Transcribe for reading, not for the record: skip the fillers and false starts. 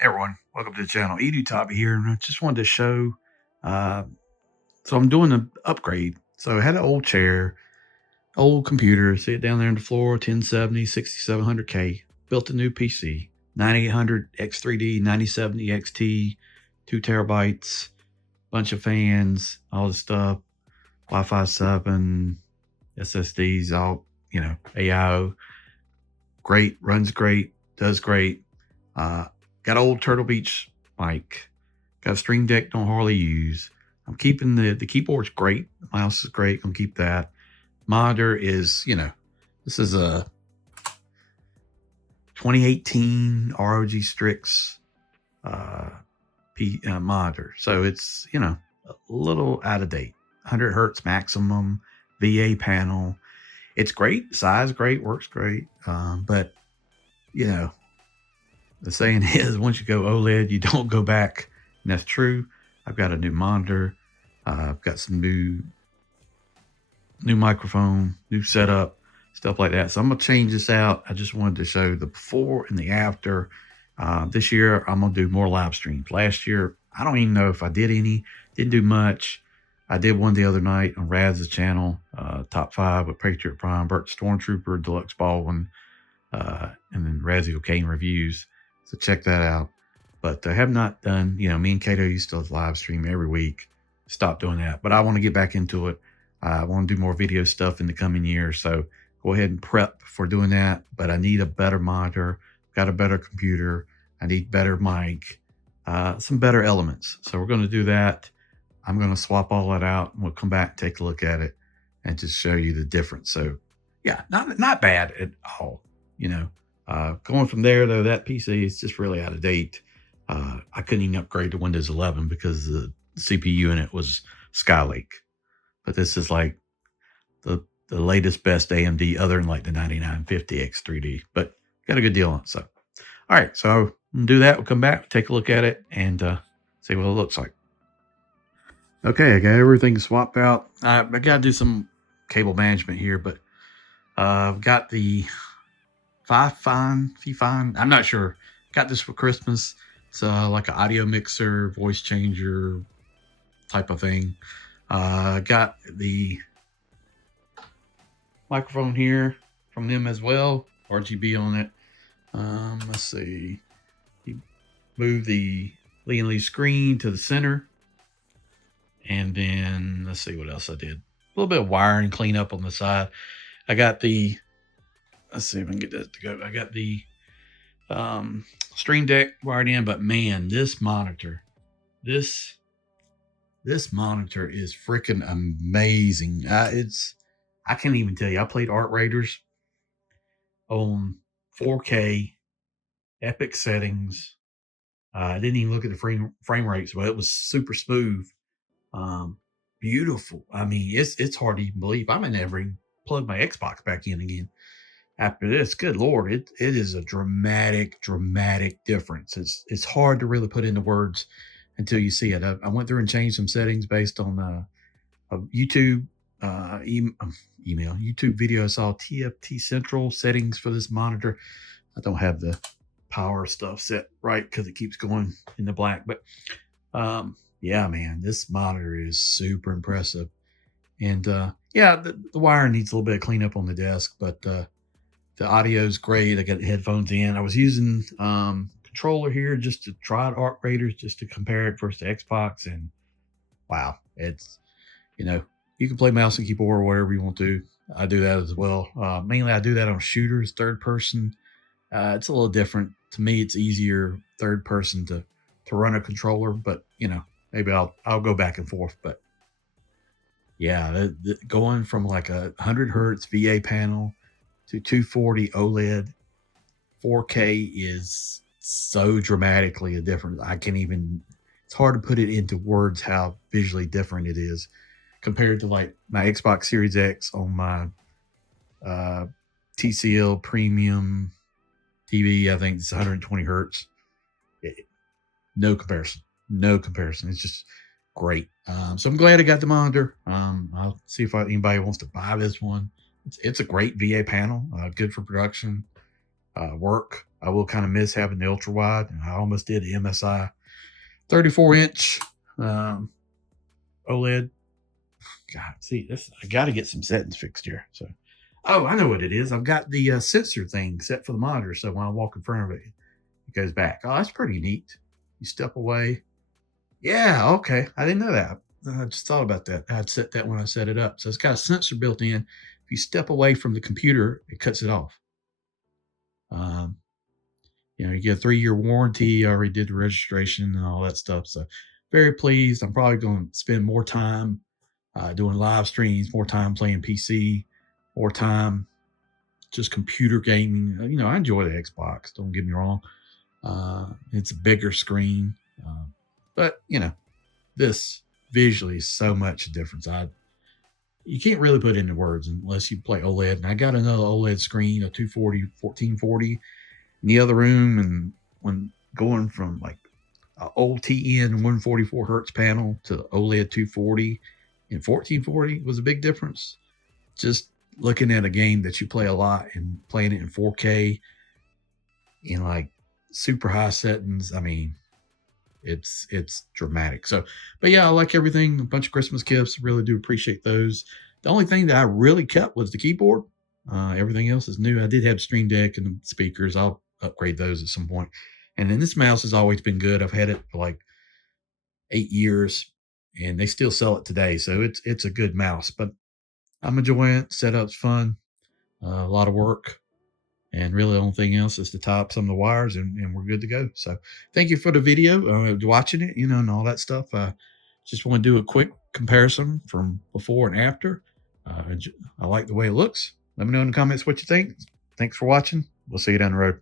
Everyone, welcome to the channel. Enewtabie here, and I just wanted to show. Uh, so I'm doing an upgrade. So I had an old chair, old computer, sit down there on the floor, 1070, 6700K. Built a new PC, 9800 X3D, 9070 XT, 2 TB, bunch of fans, all the stuff, Wi-Fi 7, SSDs, all AIO. Great, runs great, does great. Got old Turtle Beach mic. Got a Stream Deck, don't hardly use. I'm keeping the keyboard's great. The mouse is great. I'm gonna keep that. Monitor is, this is a 2018 ROG Strix monitor. So it's, a little out of date. 100 hertz maximum, VA panel. It's great. Size great, works great. But, the saying is, once you go OLED, you don't go back. And that's true. I've got a new monitor. I've got some new microphone, new setup, stuff like that. So I'm going to change this out. I just wanted to show the before and the after. This year, I'm going to do more live streams. Last year, I don't even know if I did any. Didn't do much. I did one the other night on Raz's channel, top 5 with Patriot Prime, Burt Stormtrooper, Deluxe Baldwin, and then Razzie O'Kane reviews. So check that out. But I have not done, me and Kato used to live stream every week. Stopped doing that. But I want to get back into it. I want to do more video stuff in the coming year. So go ahead and prep for doing that. But I need a better monitor, got a better computer. I need better mic, some better elements. So we're going to do that. I'm going to swap all that out and we'll come back, take a look at it and just show you the difference. So yeah, not bad at all, going from there though, that PC is just really out of date. I couldn't even upgrade to Windows 11 because the CPU in it was Skylake. But this is like the latest best AMD other than like the 9950 X3D, but got a good deal on it. So, all right, so we'll do that. We'll come back, take a look at it and see what it looks like. Okay, I got everything swapped out. I got to do some cable management here, but I've got the Fifine. I'm not sure. Got this for Christmas. It's like an audio mixer, voice changer type of thing. Got the microphone here from them as well. RGB on it. Let's see. Move the Lee screen to the center. And then let's see what else I did. A little bit of wiring cleanup on the side. I got the, let's see if I can get that to go. I got the Stream Deck wired in, but man, this monitor is freaking amazing. I can't even tell you. I played Art Raiders on 4K, epic settings. I didn't even look at the frame rates, but it was super smooth. Beautiful. I mean, it's hard to even believe. I may never even plug my Xbox back in again after this. Good Lord, it is a dramatic difference. It's hard to really put into words until you see it. I went through and changed some settings based on a YouTube YouTube video. I saw TFT Central settings for this monitor. I don't have the power stuff set right because it keeps going in the black, but yeah, man, this monitor is super impressive. And yeah, the wire needs a little bit of cleanup on the desk, but the audio is great. I got the headphones in. I was using controller here just to try out Art Raiders, just to compare it versus the Xbox. And wow, it's, you can play mouse and keyboard or whatever you want to. I do that as well. Mainly I do that on shooters, third person. It's a little different. To me, it's easier third person to run a controller, but maybe I'll go back and forth. But yeah, going from like a 100 hertz VA panel to 240 OLED 4K is so dramatically a difference. I can't even, it's hard to put it into words how visually different it is compared to like my Xbox Series X on my TCL premium TV. I think it's 120 hertz. No comparison. It's just great. So I'm glad I got the monitor. I'll see if anybody wants to buy this one. It's a great VA panel, good for production. work. I will kind of miss having the ultra wide. I almost did the MSI 34-inch OLED. God, see this. I got to get some settings fixed here. So, oh, I know what it is. I've got the sensor thing set for the monitor, so when I walk in front of it, it goes back. Oh, that's pretty neat. You step away. Yeah, okay. I didn't know that. I just thought about that. I'd set that when I set it up. So it's got a sensor built in. If you step away from the computer, it cuts it off. You get a 3-year warranty. I already did the registration and all that stuff. So very pleased. I'm probably going to spend more time doing live streams, more time playing PC, more time just computer gaming. I enjoy the Xbox. Don't get me wrong. It's a bigger screen. But this visually is so much difference. You can't really put it into words unless you play OLED. And I got another OLED screen, a 1440 in the other room. And when going from like an old TN 144 hertz panel to OLED 240 and 1440 was a big difference. Just looking at a game that you play a lot and playing it in 4K in like super high settings. I mean, it's dramatic. So, but yeah, I like everything. A bunch of Christmas gifts. Really do appreciate those. The only thing that I really kept was the keyboard. Everything else is new. I did have Stream Deck and the speakers. I'll upgrade those at some point. And then this mouse has always been good. I've had it for like 8 years and they still sell it today. So it's a good mouse, but I'm enjoying it. Setup's fun. A lot of work. And really the only thing else is to tie up some of the wires and we're good to go. So thank you for the video, watching it, and all that stuff. Just want to do a quick comparison from before and after. I like the way it looks. Let me know in the comments what you think. Thanks for watching. We'll see you down the road.